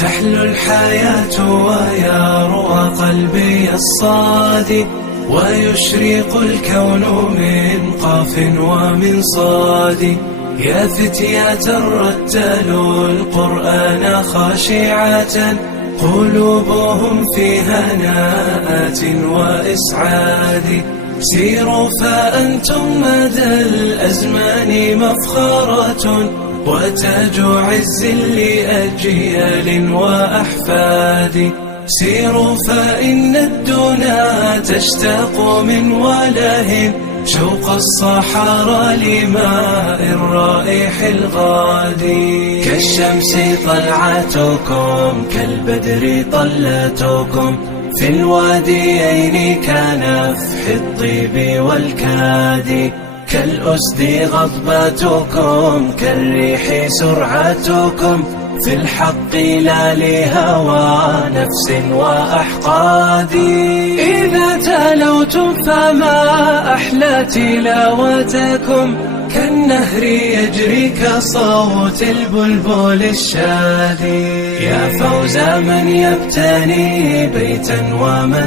تحلو الحياة ويروى قلبي الصادي، ويشرق الكون من قاف ومن صاد. يا فتيات رتلوا القرآن خاشعة، قلوبهم في هناءات وإسعاد. سيروا فأنتم مدى الأزمان مفخرة، وتاج عز لأجيال وأحفاد. سيروا فإن الدنا تشتاق من وله، شوق الصحارى لماء الرائح الغادي. كالشمس طلعتكم، كالبدر طلتكم، في الواديين كنفح الطيب والكاد. كالأسد غضبتكم، كالريح سرعتكم، في الحق لا لهوى نفس وأحقاد. إذا تلوتم فما أحلى تلاوتكم، كالنهر يجري كصوت البلبل الشادي. يا فوز من يبتني بيتا ومنزلا